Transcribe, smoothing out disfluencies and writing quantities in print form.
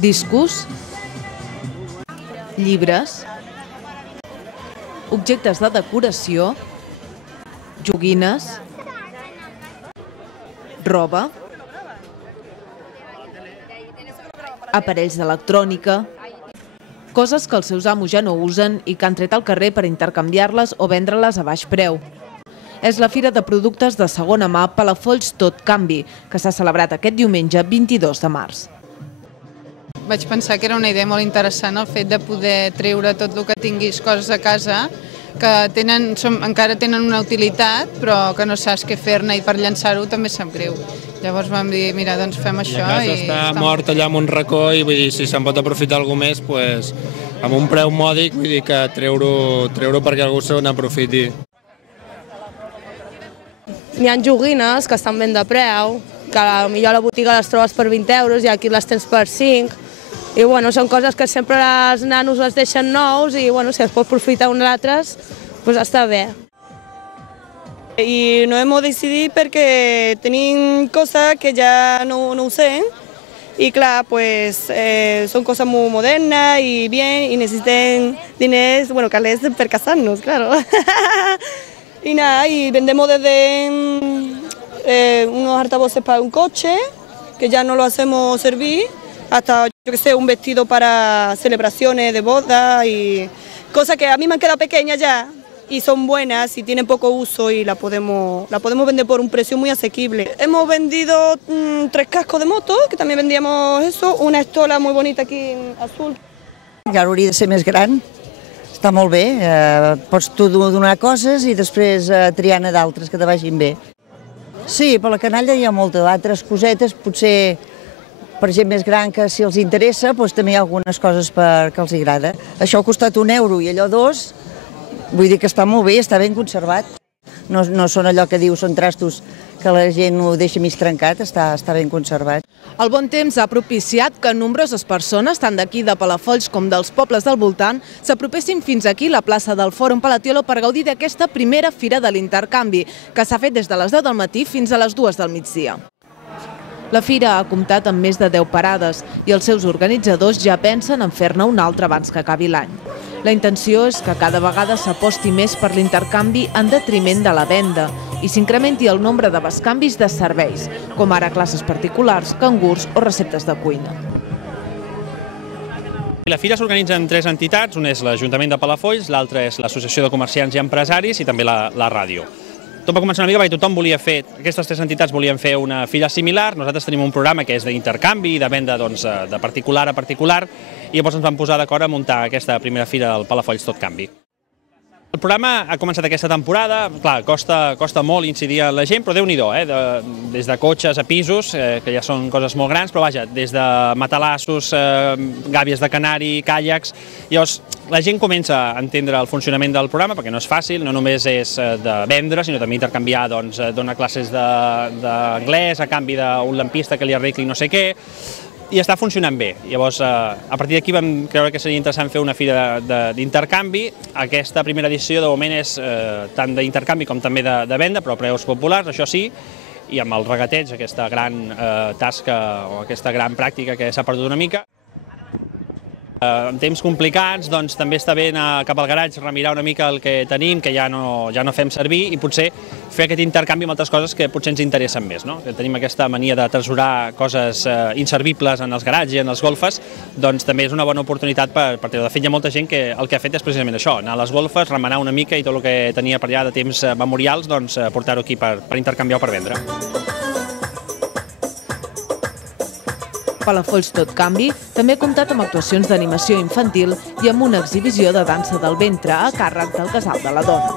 discos, llibres, objectes de decoració, joguines, roba, aparells d'electrònica, coses que els seus amos ja no usen i que han tret al carrer per intercanviar-les o vendre-les a baix preu. És la Fira de Productes de Segona Mà Palafolls Tot Canvi, que s'ha celebrat aquest diumenge 22 de març. Vaig pensar que era una idea molt interessant el fet de poder treure tot el que tinguis coses a casa que encara tenen una utilitat però que no saps què fer-ne i per llançar-ho també sap greu. Llavors vam dir, mira, doncs fem això. I a casa està mort allà en un racó i vull dir, si se'n pot aprofitar alguna més, doncs, amb un preu mòdic, vull dir que treure perquè algú se n'aprofiti. Hi ha joguines que estan ben de preu, que potser a la botiga les trobes per 20 euros i aquí les tens per 5. I bueno, són coses que sempre els nanos les deixen nous i bueno, si es pot aprofitar uns altres, doncs està bé. Y nos hemos decidido porque tenim cosas que ya no usé y claro, pues son cosas muy modernas y bien y necesitan dinero, bueno, calés per casarnos, claro. Y nada, y vendemos desde unos altavoces para un coche, que ya no lo hacemos servir, hasta, yo que sé, un vestido para celebraciones de boda y cosas que a mí me han quedado pequeñas ya. Y son buenas y tienen poco uso y la podemos vender por un precio muy asequible. Hemos vendido 3 cascos de moto, que también vendíamos eso, una estola muy bonita aquí en azul. Ja hauria de ser més gran, està molt bé, pots tu donar coses i després triar-ne d'altres que te vagin bé. Sí, per la canalla hi ha moltes altres cosetes, potser per gent més gran que si els interessa, doncs també hi ha algunes coses que els agrada. Això ha costat €1 i allò 2, vull dir que està molt bé, està ben conservat. No són allò que diu, són trastos que la gent ho deixa mig trencat, està ben conservat. El bon temps ha propiciat que nombroses persones, tant d'aquí de Palafolls com dels pobles del voltant, s'apropessin fins aquí, la plaça del Fòrum Palatiolo, per gaudir d'aquesta primera Fira de l'Intercanvi, que s'ha fet des de les 10 del matí fins a les 2 del migdia. La fira ha comptat amb més de 10 parades i els seus organitzadors ja pensen en fer-ne una altra abans que acabi l'any. La intenció és que cada vegada s'aposti més per l'intercanvi en detriment de la venda i s'incrementi el nombre de bescanvis de serveis, com ara classes particulars, cangurs o receptes de cuina. La fira s'organitza en 3 entitats, una és l'Ajuntament de Palafolls, l'altra és l'Associació de Comerciants i Empresaris i també la ràdio. Tot va començar una mica perquè tothom volia fer, aquestes 3 entitats volien fer una fira similar, nosaltres tenim un programa que és d'intercanvi i de venda de particular a particular i llavors ens vam posar d'acord a muntar aquesta primera fira del Palafolls Tot Canvi. El programa ha començat aquesta temporada, clar, costa molt incidir en la gent, però Déu-n'hi-do, des de cotxes a pisos, que ja són coses molt grans, però vaja, des de matalassos, gàbies de canari, caiacs. Llavors, la gent comença a entendre el funcionament del programa, perquè no és fàcil, no només és de vendre, sinó també intercanviar, donar classes d'anglès a canvi d'un lampista que li arregli no sé què, i està funcionant bé. Llavors, a partir d'aquí vam creure que seria interessant fer una fira d'intercanvi. Aquesta primera edició de moment és tant d'intercanvi com també de venda, però a preus populars, això sí, i amb el regateig, aquesta gran tasca o aquesta gran pràctica que s'ha perdut una mica. En temps complicats, doncs també està bé anar cap al garatge, remirar una mica el que tenim, que ja no fem servir, i potser fer aquest intercanvi amb altres coses que potser ens interessen més, no? Que tenim aquesta mania de tresorar coses inservibles en els garatges i en els golfes, doncs també és una bona oportunitat per treure. De fet, hi ha molta gent que el que ha fet és precisament això, anar a les golfes, remenar una mica i tot el que tenia per allà de temps memorials, doncs portar-ho aquí per intercanviar o per vendre. Palafolls Tot Canvi també ha comptat amb actuacions d'animació infantil i amb una exhibició de dansa del ventre a càrrec del Casal de la Dona.